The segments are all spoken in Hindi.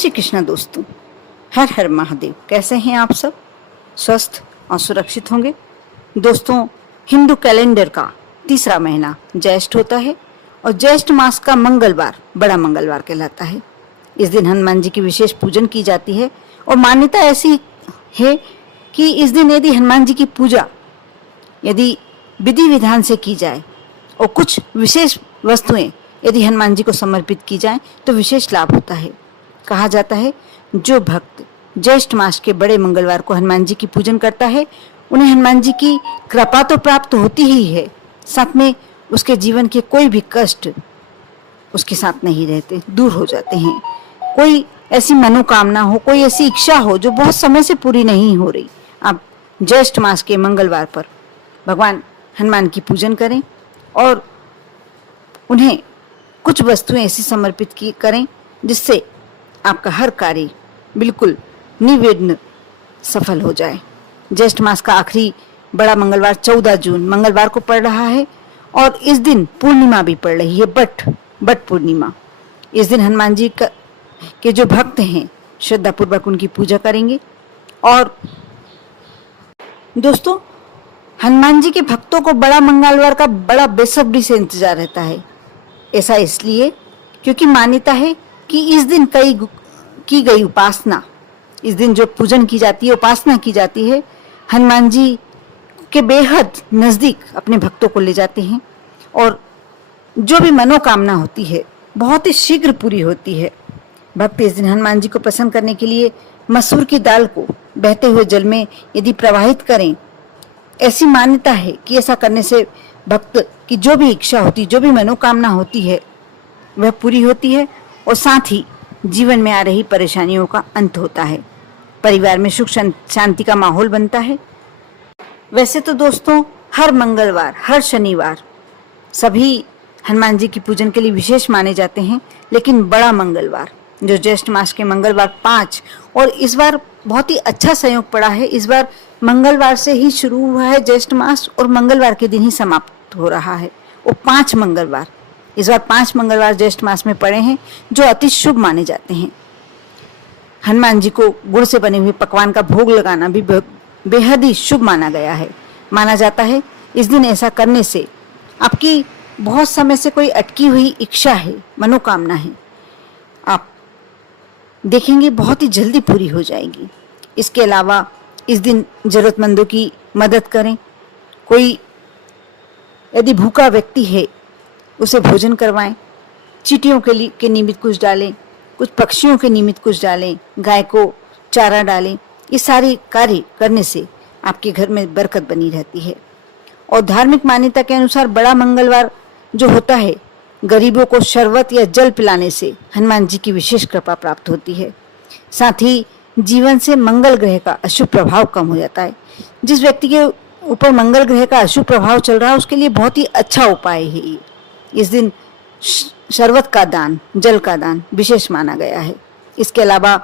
श्री कृष्ण दोस्तों, हर हर महादेव। कैसे हैं आप सब? स्वस्थ और सुरक्षित होंगे। दोस्तों, हिंदू कैलेंडर का तीसरा महीना ज्येष्ठ होता है और ज्येष्ठ मास का मंगलवार बड़ा मंगलवार कहलाता है। इस दिन हनुमान जी की विशेष पूजन की जाती है और मान्यता ऐसी है कि इस दिन यदि हनुमान जी की पूजा यदि विधि विधान से की जाए और कुछ विशेष वस्तुएं यदि हनुमान जी को समर्पित की जाए तो विशेष लाभ होता है। कहा जाता है जो भक्त ज्येष्ठ मास के बड़े मंगलवार को हनुमान जी की पूजन करता है उन्हें हनुमान जी की कृपा तो प्राप्त होती ही है, साथ में उसके जीवन के कोई भी कष्ट उसके साथ नहीं रहते, दूर हो जाते हैं। कोई ऐसी मनोकामना हो, कोई ऐसी इच्छा हो जो बहुत समय से पूरी नहीं हो रही, आप ज्येष्ठ मास के मंगलवार पर भगवान हनुमान की पूजन करें और उन्हें कुछ वस्तुएं ऐसी समर्पित की करें जिससे आपका हर कार्य बिल्कुल निर्विघ्न सफल हो जाए। ज्येष्ठ मास का आखिरी बड़ा मंगलवार 14 जून मंगलवार को पड़ रहा है और इस दिन पूर्णिमा भी पड़ रही है, बट पूर्णिमा। इस दिन हनुमान जी के जो भक्त हैं श्रद्धा पूर्वक उनकी पूजा करेंगे। और दोस्तों, हनुमान जी के भक्तों को बड़ा मंगलवार का बड़ा बेसब्री से इंतजार रहता है। ऐसा इसलिए क्योंकि मान्यता है कि इस दिन की गई उपासना, इस दिन जो पूजन की जाती है, उपासना की जाती है, हनुमान जी के बेहद नज़दीक अपने भक्तों को ले जाते हैं और जो भी मनोकामना होती है बहुत ही शीघ्र पूरी होती है। भक्त इस दिन हनुमान जी को प्रसन्न करने के लिए मसूर की दाल को बहते हुए जल में यदि प्रवाहित करें, ऐसी मान्यता है कि ऐसा करने से भक्त की जो भी इच्छा होती, जो भी मनोकामना होती है वह पूरी होती है और साथ ही जीवन में आ रही परेशानियों का अंत होता है। परिवार में सुख शांति का माहौल बनता है। वैसे तो दोस्तों, हर मंगलवार, हर शनिवार सभी हनुमान जी की पूजन के लिए विशेष माने जाते हैं, लेकिन बड़ा मंगलवार जो ज्येष्ठ मास के मंगलवार 5 और इस बार बहुत ही अच्छा संयोग पड़ा है। इस बार मंगलवार से ही शुरू हुआ है ज्येष्ठ मास और मंगलवार के दिन ही समाप्त हो रहा है। वो 5 मंगलवार, इस बार 5 मंगलवार ज्येष्ठ मास में पड़े हैं जो अति शुभ माने जाते हैं। हनुमान जी को गुड़ से बने हुए पकवान का भोग लगाना भी बेहद ही शुभ माना गया है। माना जाता है इस दिन ऐसा करने से आपकी बहुत समय से कोई अटकी हुई इच्छा है, मनोकामना है, आप देखेंगे बहुत ही जल्दी पूरी हो जाएगी। इसके अलावा इस दिन जरूरतमंदों की मदद करें। कोई यदि भूखा व्यक्ति है उसे भोजन करवाएं, चींटियों के निमित्त कुछ डालें, कुछ पक्षियों के निमित्त कुछ डालें, गाय को चारा डालें। ये सारे कार्य करने से आपके घर में बरकत बनी रहती है। और धार्मिक मान्यता के अनुसार बड़ा मंगलवार जो होता है, गरीबों को शरबत या जल पिलाने से हनुमान जी की विशेष कृपा प्राप्त होती है। साथ ही जीवन से मंगल ग्रह का अशुभ प्रभाव कम हो जाता है। जिस व्यक्ति के ऊपर मंगल ग्रह का अशुभ प्रभाव चल रहा है उसके लिए बहुत ही अच्छा उपाय है ये। इस दिन शरबत का दान, जल का दान विशेष माना गया है। इसके अलावा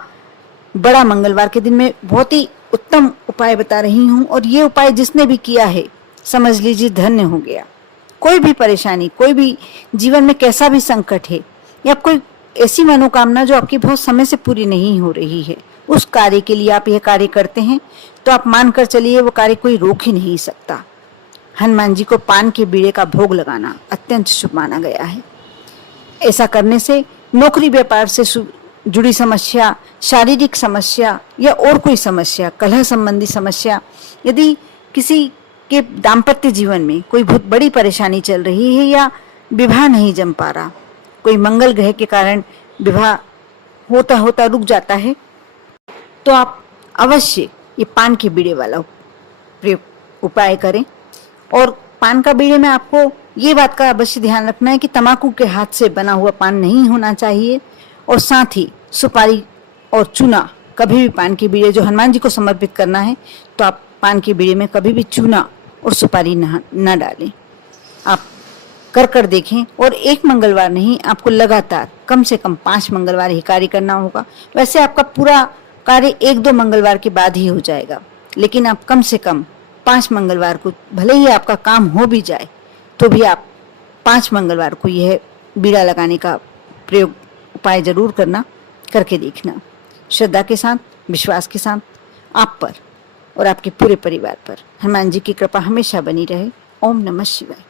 बड़ा मंगलवार के दिन में बहुत ही उत्तम उपाय बता रही हूँ और ये उपाय जिसने भी किया है समझ लीजिए धन्य हो गया। कोई भी परेशानी, कोई भी जीवन में कैसा भी संकट है या कोई ऐसी मनोकामना जो आपकी बहुत समय से पूरी नहीं हो रही है, उस कार्य के लिए आप यह कार्य करते हैं तो आप मानकर चलिए वो कार्य कोई रोक ही नहीं सकता। हनुमान जी को पान के बीड़े का भोग लगाना अत्यंत शुभ माना गया है। ऐसा करने से नौकरी व्यापार से जुड़ी समस्या, शारीरिक समस्या या और कोई समस्या, कलह संबंधी समस्या, यदि किसी के दाम्पत्य जीवन में कोई बहुत बड़ी परेशानी चल रही है या विवाह नहीं जम पा रहा, कोई मंगल ग्रह के कारण विवाह होता होता रुक जाता है, तो आप अवश्य ये पान के बीड़े वाला उपाय करें। और पान का बीड़े में आपको ये बात का अवश्य ध्यान रखना है कि तंबाकू के हाथ से बना हुआ पान नहीं होना चाहिए और साथ ही सुपारी और चूना, कभी भी पान के बीड़े जो हनुमान जी को समर्पित करना है तो आप पान के बीड़े में कभी भी चूना और सुपारी न डालें। आप कर देखें और एक मंगलवार नहीं, आपको लगातार कम से कम 5 मंगलवार ही कार्य करना होगा। वैसे आपका पूरा कार्य 1-2 मंगलवार के बाद ही हो जाएगा, लेकिन आप कम से कम 5 मंगलवार को, भले ही आपका काम हो भी जाए तो भी आप 5 मंगलवार को यह बीड़ा लगाने का उपाय जरूर करना। करके देखना। श्रद्धा के साथ, विश्वास के साथ आप पर और आपके पूरे परिवार पर हनुमान जी की कृपा हमेशा बनी रहे। ओम नमः शिवाय।